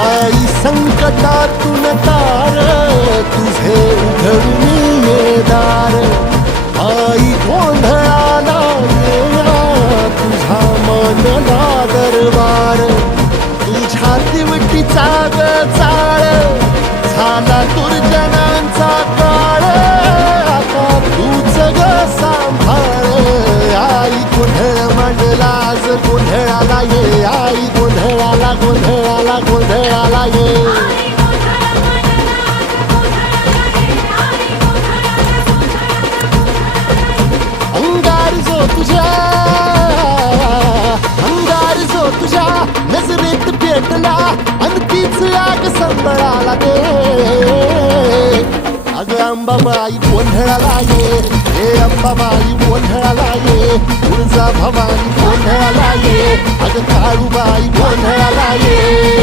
आई संकटातून तार तुझे उघडून ये दार आई गोंधळाला येणार तुझा मनला दरबार तुझ्या दिवटीचा ग चाळ झाला दुर्जनांचा काळ आता तूच ग सांभाळ आई गोंधळ मांडला आज गोंधळाला ये आई गोंधळाला गोंधळाला गोंधळाला ये अंगार जो तुझ्या नजरेत पेटला अन तीच आग संबळाला दे अग अंबाबाई गोंधळाला ये हे अंबाबाई गोंधळाला ये तुळजा भवानी गोंधळाला ये अग काळूबाई गोंधळाला ये